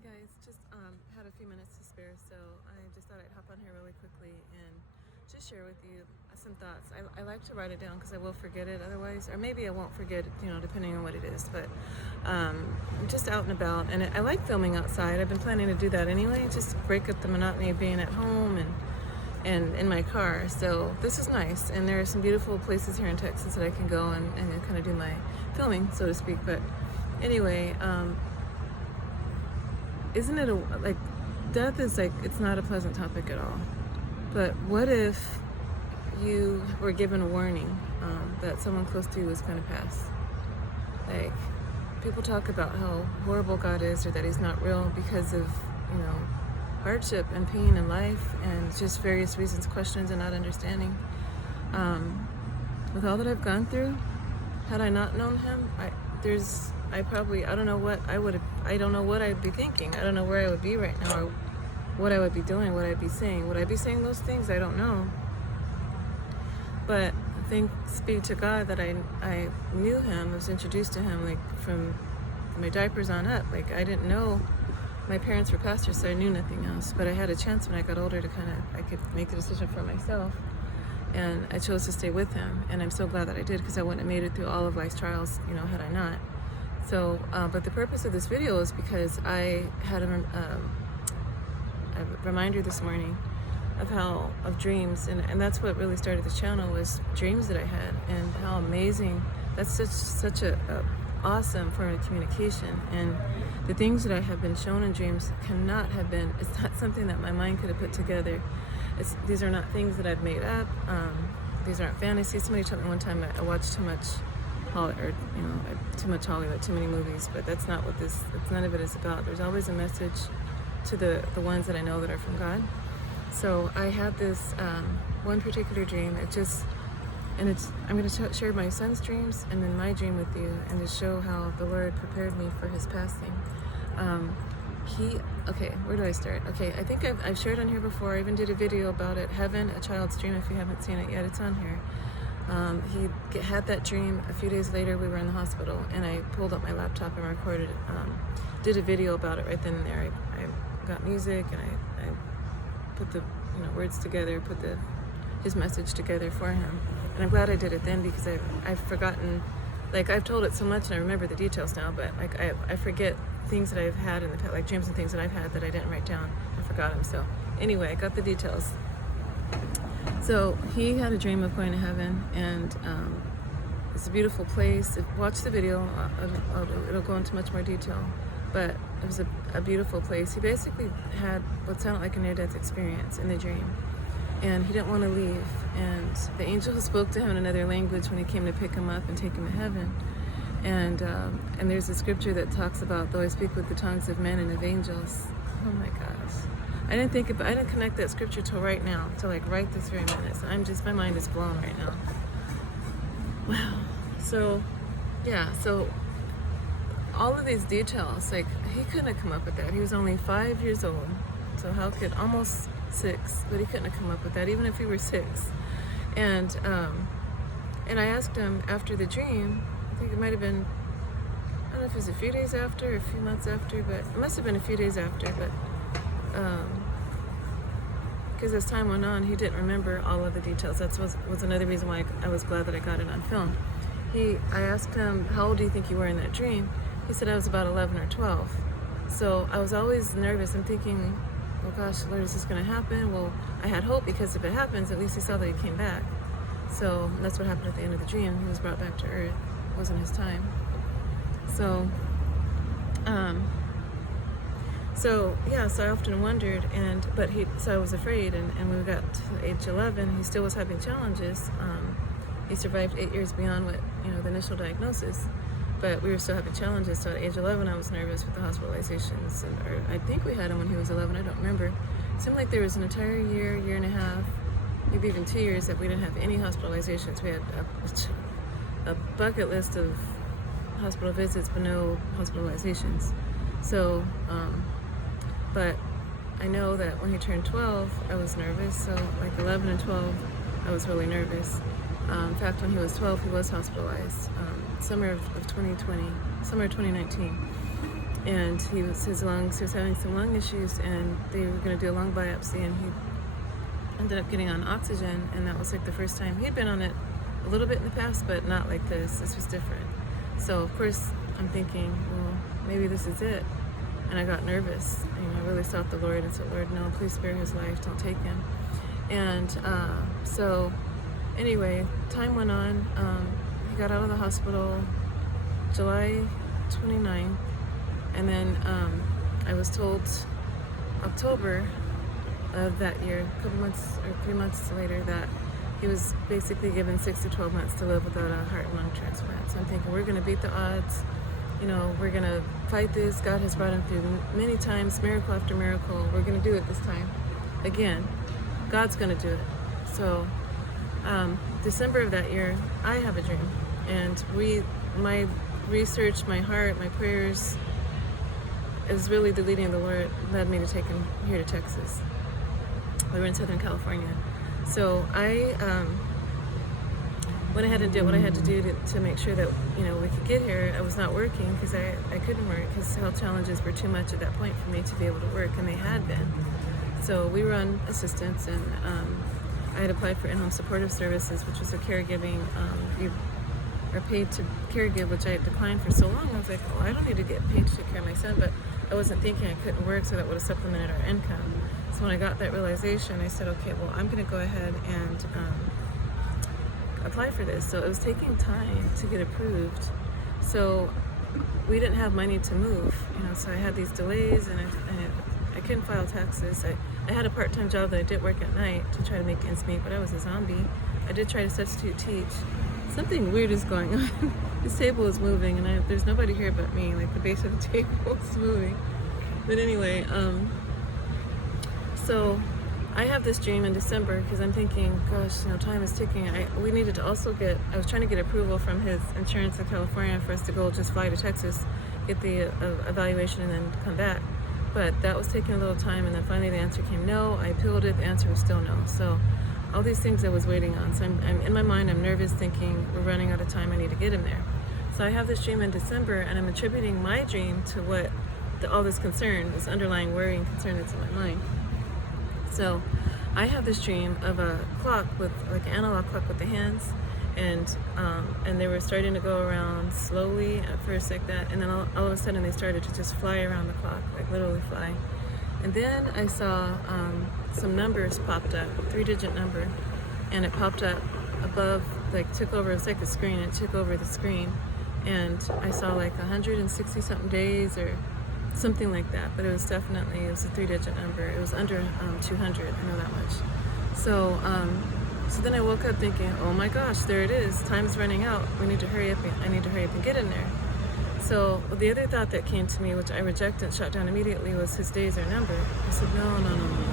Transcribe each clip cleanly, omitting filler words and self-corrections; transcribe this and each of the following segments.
guys, just had a few minutes to spare, so I just thought I'd hop on here really quickly and just share with you some thoughts. I like to write it down because I will forget it otherwise, or maybe I won't forget it, depending on what it is. But I'm just out and about, and I like filming outside. I've been planning to do that anyway, just break up the monotony of being at home and in my car. So this is nice, and there are some beautiful places here in Texas that I can go and kind of do my filming, so to speak. But anyway, isn't it like death is like, it's not a pleasant topic at all. But what if you were given a warning that someone close to you was going to pass? Like, people talk about how horrible God is, or that he's not real because of hardship and pain in life and just various reasons, questions and not understanding. With all that I've gone through, had I not known him, I don't know what I don't know what I'd be thinking. I don't know where I would be right now, or what I would be doing, what I'd be saying. Would I be saying those things? I don't know. But thanks be to God that I knew him, was introduced to him, like from my diapers on up. Like, I didn't know, my parents were pastors, so I knew nothing else. But I had a chance when I got older to I could make the decision for myself. And I chose to stay with him. And I'm so glad that I did, because I wouldn't have made it through all of life's trials, had I not. So, but the purpose of this video is because I had a reminder this morning of dreams, and that's what really started the channel, was dreams that I had, and how amazing. That's such a awesome form of communication, and the things that I have been shown in dreams cannot have been, it's not something that my mind could have put together. These are not things that I've made up. These aren't fantasies. Somebody told me one time I watched too much too much Hollywood, too many movies, but that's not what none of it is about. There's always a message to the ones that I know that are from God. So I had this one particular dream. I'm going to share my son's dreams and then my dream with you, and to show how the Lord prepared me for his passing. Okay, where do I start? Okay, I think I've shared on here before. I even did a video about it, Heaven, a Child's Dream. If you haven't seen it yet, it's on here. He had that dream. A few days later, we were in the hospital, and I pulled up my laptop and recorded it. Did a video about it right then and there. I got music, and I put the words together, put his message together for him. And I'm glad I did it then, because I've forgotten. Like, I've told it so much, and I remember the details now, but like I forget things that I've had in the past, like dreams and things that I've had that I didn't write down. I forgot them. So anyway, I got the details. So he had a dream of going to heaven, and it's a beautiful place. Watch the video, it'll go into much more detail, but it was a beautiful place. He basically had what sounded like a near-death experience in the dream, and he didn't want to leave, and the angel spoke to him in another language when he came to pick him up and take him to heaven. And there's a scripture that talks about, though I speak with the tongues of men and of angels. Oh my gosh. I didn't connect that scripture till right now, till like right this very minute. So my mind is blown right now. Wow. So, yeah, so all of these details, like, he couldn't have come up with that. He was only 5 years old. So how could, almost 6, but he couldn't have come up with that, even if he were 6. And I asked him after the dream, I think it might have been, I don't know if it was a few days after or a few months after, but it must have been a few days after, but because as time went on, he didn't remember all of the details. That was another reason why I was glad that I got it on film. I asked him, how old do you think you were in that dream? He said I was about 11 or 12. So I was always nervous and thinking, oh gosh, Lord, is this going to happen? Well, I had hope, because if it happens, at least he saw that he came back. So that's what happened at the end of the dream. He was brought back to earth. It wasn't his time. So I often wondered, so I was afraid, and when we got to age 11, he still was having challenges. He survived 8 years beyond what, the initial diagnosis, but we were still having challenges. So at age 11, I was nervous with the hospitalizations, or I think we had him when he was 11, I don't remember. It seemed like there was an entire year and a half, maybe even 2 years, that we didn't have any hospitalizations. We had a bucket list of hospital visits, but no hospitalizations. So, but I know that when he turned 12, I was nervous. So like 11 and 12, I was really nervous. In fact, when he was 12, he was hospitalized, summer of 2020, summer of 2019. and he was having some lung issues, and they were going to do a lung biopsy, and he ended up getting on oxygen, and that was like the first time. He'd been on it a little bit in the past, but not like this. This was different. So of course I'm thinking, well, maybe this is it. And I got nervous. I really sought the Lord and said, Lord, no, please spare his life, don't take him. And so anyway, time went on. He got out of the hospital July 29th, and then I was told October of that year, a couple months or 3 months later, that he was basically given 6 to 12 months to live without a heart and lung transplant. So I'm thinking, we're going to beat the odds. We're going to fight this. God has brought him through many times, miracle after miracle. We're going to do it this time. Again, God's going to do it. So December of that year, I have a dream. And my research, my heart, my prayers is really the leading of the Lord led me to take him here to Texas. We were in Southern California. So I went ahead and did what I had to do to make sure that we could get here. I was not working because I couldn't work because health challenges were too much at that point for me to be able to work, and they had been. So we were on assistance, and I had applied for in-home supportive services, which was a caregiving. You are paid to caregive, which I had declined for so long. I was like, I don't need to get paid to take care of my son, but I wasn't thinking I couldn't work, so that would have supplemented our income. So when I got that realization, I said, okay, well, I'm going to go ahead and apply for this. So it was taking time to get approved. So we didn't have money to move, so I had these delays, and I couldn't file taxes. I had a part-time job that I did work at night to try to make ends meet, but I was a zombie. I did try to substitute teach. Something weird is going on. This table is moving, and there's nobody here but me. Like, the base of the table is moving. But anyway, so I have this dream in December because I'm thinking, gosh, time is ticking. We needed to also I was trying to get approval from his insurance in California for us to go just fly to Texas, get the evaluation, and then come back. But that was taking a little time, and then finally the answer came no. I appealed it, the answer was still no. So all these things I was waiting on. So I'm in my mind, I'm nervous, thinking we're running out of time, I need to get him there. So I have this dream in December, and I'm attributing my dream to what all this concern, this underlying worry and concern that's in my mind. So I have this dream of a clock with like an analog clock with the hands, and they were starting to go around slowly at first like that, and then all of a sudden they started to just fly around the clock, like literally fly. And then I saw some numbers popped up, a 3-digit number, and it popped up above, like took over, it's like a screen, it took over the screen, and I saw like 160 something days or something like that, but it was a 3-digit number. It was under 200, I know that much. So then I woke up thinking, oh my gosh, there it is, time's running out, I need to hurry up and get in there. So the other thought that came to me, which I rejected, shut down immediately, was his days are numbered. I said, no,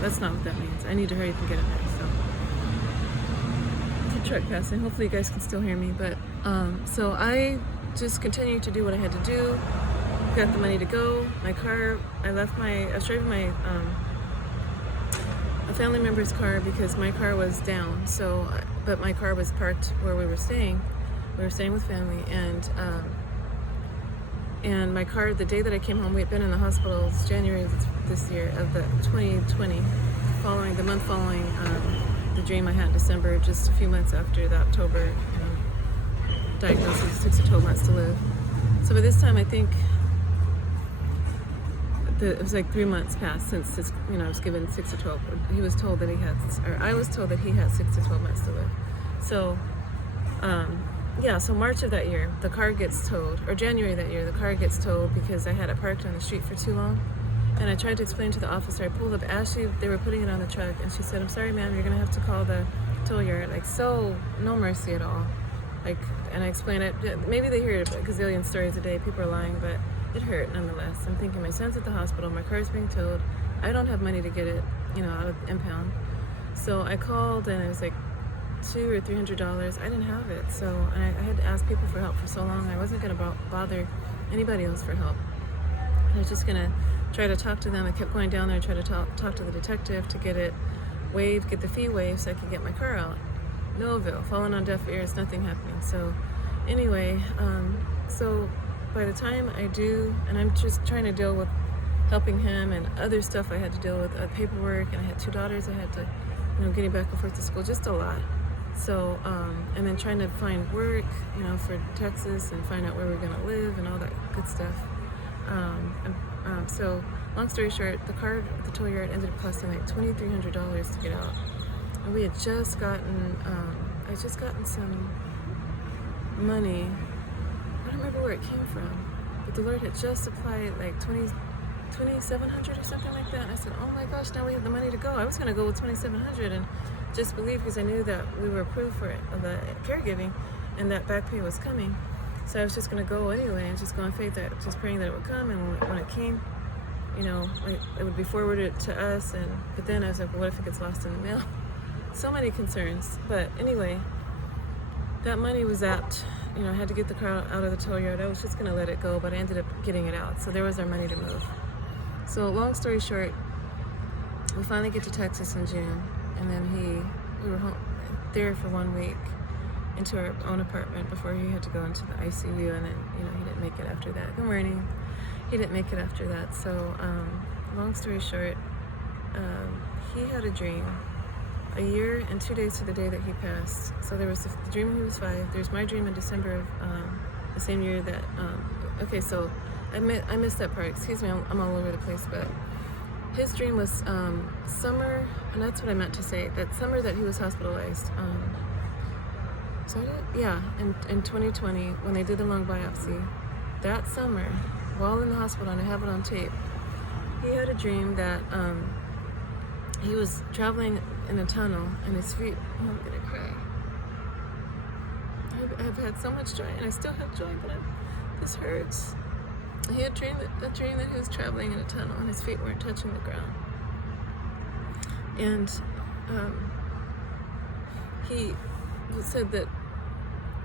that's not what that means. I need to hurry up and get in there. So the truck passing, hopefully you guys can still hear me, but so I just continued to do what I had to do. Got the money to go. My car, I was driving a family member's car because my car was down. So, but my car was parked where we were staying. We were staying with family, and my car, the day that I came home, we had been in the hospital. It's January this year of the 2020, the month following the dream I had in December, just a few months after the October diagnosis, 6 to 12 months to live. So by this time, I think it was like 3 months passed since I was given 6 to 12. I was told that he had 6 to 12 months to live. So, so March of that year, the car gets towed, or January that year, the car gets towed because I had it parked on the street for too long. And I tried to explain to the officer, I pulled up as they were putting it on the truck, and she said, I'm sorry, ma'am, you're gonna have to call the tow yard. Like, so, no mercy at all. Like, and I explained it, maybe they hear a gazillion stories a day, people are lying, but it hurt nonetheless. I'm thinking, my son's at the hospital, my car's being towed, I don't have money to get it, out of impound. So I called, and it was like $200 or $300. I didn't have it, so I had to ask people for help for so long. I wasn't going to bother anybody else for help. I was just going to try to talk to them. I kept going down there and try to talk to the detective to get it waived, get the fee waived so I could get my car out. No avail, falling on deaf ears, nothing happening. So anyway, so by the time I do, and I'm just trying to deal with helping him and other stuff I had to deal with, paperwork, and I had 2 daughters I had to, getting back and forth to school, just a lot. So, and then trying to find work, for Texas and find out where we're gonna live and all that good stuff. So, long story short, the car at the tow yard ended up costing like $2,300 to get out. And we had just gotten, I just gotten some money. I don't remember where it came from, but the Lord had just applied like $2,700 or something like that. And I said, oh my gosh, now we have the money to go. I was gonna go with $2,700 and just believe, because I knew that we were approved for it, the caregiving, and that back pay was coming. So I was just gonna go anyway and just go in faith, that just praying that it would come. And when it came, like, it would be forwarded to us. But then I was like, well, what if it gets lost in the mail? So many concerns. But anyway, that money was apt. I had to get the car out of the tow yard. I was just gonna let it go, but I ended up getting it out. So there was our money to move. So long story short, we finally get to Texas in June, and then we were home there for 1 week into our own apartment before he had to go into the ICU, and then he didn't make it after that. Good morning. He didn't make it after that. So long story short, he had a dream a year and 2 days to the day that he passed. So there was the dream when he was 5. There's my dream in December of the same year that. Okay, so I missed that part. Excuse me, I'm all over the place, but his dream was summer, and that's what I meant to say. That summer that he was hospitalized. So in 2020, when they did the lung biopsy, that summer, while in the hospital, and I have it on tape, he had a dream that he was traveling in a tunnel, and his feet. Oh, I'm gonna cry. I've had so much joy, and I still have joy, but this hurts. He had a dream that he was traveling in a tunnel, and his feet weren't touching the ground. And he said that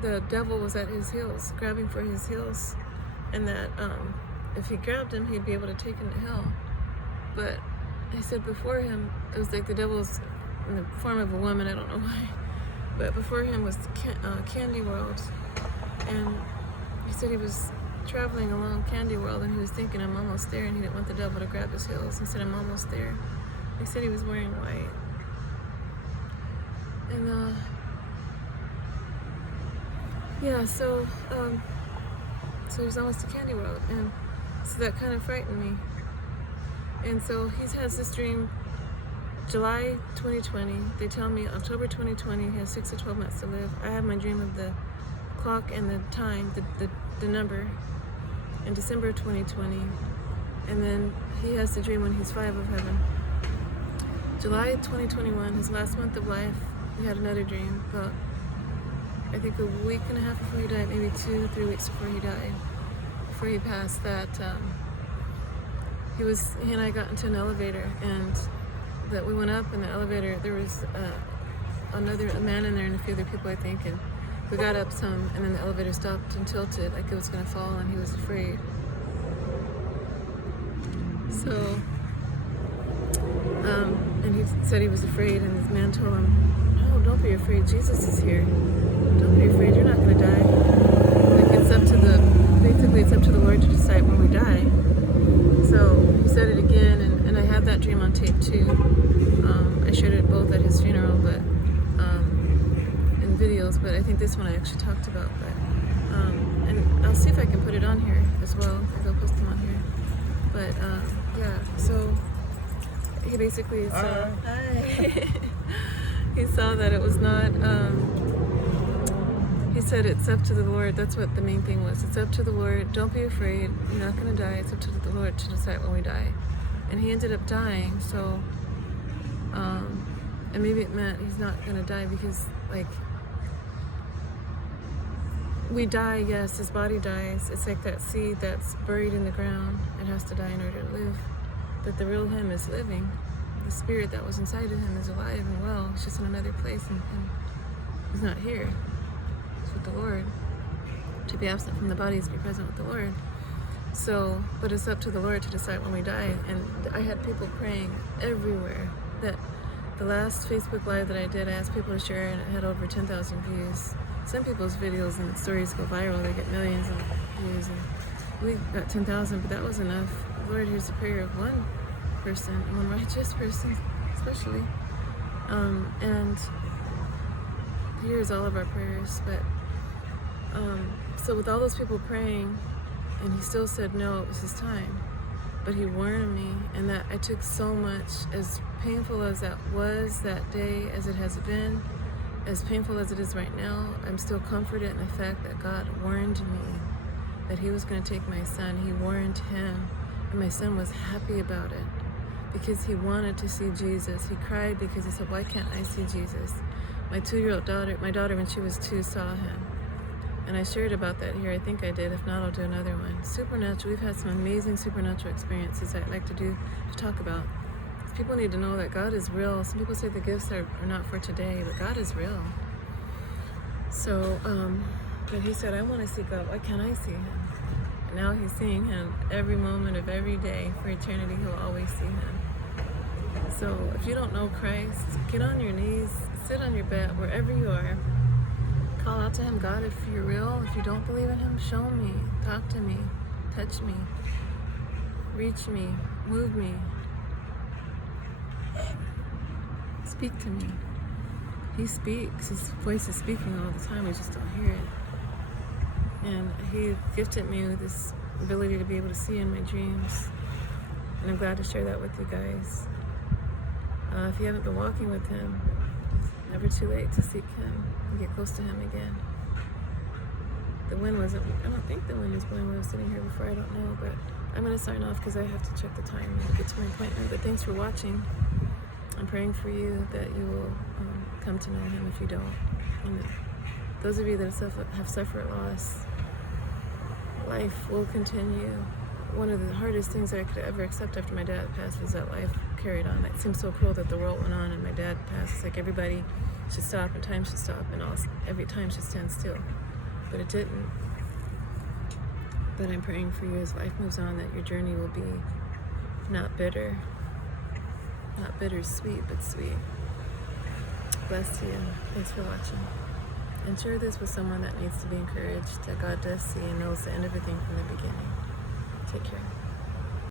the devil was at his heels, grabbing for his heels, and that if he grabbed him, he'd be able to take him to hell. But he said before him, it was like the devil's in the form of a woman, I don't know why, but before him was Candy World. And he said he was traveling along Candy World, and he was thinking, I'm almost there, and he didn't want the devil to grab his heels. He said, I'm almost there. He said he was wearing white. And so he was almost to Candy World, and so that kind of frightened me. And so he has this dream July 2020. They tell me October 2020, he has 6 to 12 months to live. I have my dream of the clock and the time, the number, in December 2020. And then he has the dream when he's 5 of heaven. July 2021, his last month of life, he had another dream about, I think, a week and a half before he died, maybe 2-3 weeks before he died, before he passed, that he and I got into an elevator, and that we went up in the elevator. There was a man in there and a few other people, I think, and we got up some, and then the elevator stopped and tilted like it was gonna fall, and he was afraid. So, and he said he was afraid, and this man told him, no, don't be afraid, Jesus is here. Don't be afraid, you're not gonna die. Like, it's up to the Lord to decide when we die. So he said it again, and I have that dream on tape too. I shared it both at his funeral, but in videos. But I think this one I actually talked about. But and I'll see if I can put it on here as well, because I'll post them on here. But so he basically saw. Hi. He saw that it was not. He said it's up to the Lord. That's what the main thing was. It's up to the Lord. Don't be afraid. You're not going to die. It's up to the Lord to decide when we die. And he ended up dying. So, and maybe it meant he's not going to die because, like, we die, yes, his body dies. It's like that seed that's buried in the ground. It has to die in order to live. But the real him is living. The spirit that was inside of him is alive and well. It's just in another place, and he's not here. With the Lord. To be absent from the body is to be present with the Lord. So, but it's up to the Lord to decide when we die. And I had people praying everywhere. That the last Facebook Live that I did, I asked people to share, and it had over 10,000 views. Some people's videos and stories go viral. They get millions of views. And we got 10,000, but that was enough. Lord hears the prayer of one person, one righteous person, especially. And he hears all of our prayers. But so with all those people praying, and he still said no, it was his time. But he warned me, and that I took so much, as painful as that was that day, as it has been, as painful as it is right now, I'm still comforted in the fact that God warned me that he was going to take my son. He warned him, and my son was happy about it because he wanted to see Jesus. He cried because he said, why can't I see Jesus? My 2-year-old daughter, my daughter when she was 2, saw him. And I shared about that here. I think I did. If not, I'll do another one. Supernatural. We've had some amazing supernatural experiences I'd like to talk about. People need to know that God is real. Some people say the gifts are not for today, but God is real. So, but he said, I want to see God. Why can't I see him? And now he's seeing him every moment of every day. For eternity, he'll always see him. So if you don't know Christ, get on your knees, sit on your bed, wherever you are. Call out to him. God, if you're real, if you don't believe in him, show me, talk to me, touch me, reach me, move me, speak to me. He speaks. His voice is speaking all the time. We just don't hear it. And he gifted me with this ability to be able to see in my dreams. And I'm glad to share that with you guys. If you haven't been walking with him, it's never too late to seek him and get close to him again. The wind wasn't, I don't think the wind was blowing when I was sitting here before, I don't know, but I'm going to sign off because I have to check the time and get to my appointment. But thanks for watching. I'm praying for you that you will come to know him if you don't. And those of you that have suffered loss, life will continue. One of the hardest things I could ever accept after my dad passed was that life carried on. It seemed so cruel that the world went on and my dad passed. It's like everybody should stop and time should stop and every time should stand still. But it didn't. But I'm praying for you as life moves on that your journey will be not bitter, not bittersweet, but sweet. Bless you. Thanks for watching. And share this with someone that needs to be encouraged, that God does see and knows the end of everything from the beginning. Take care.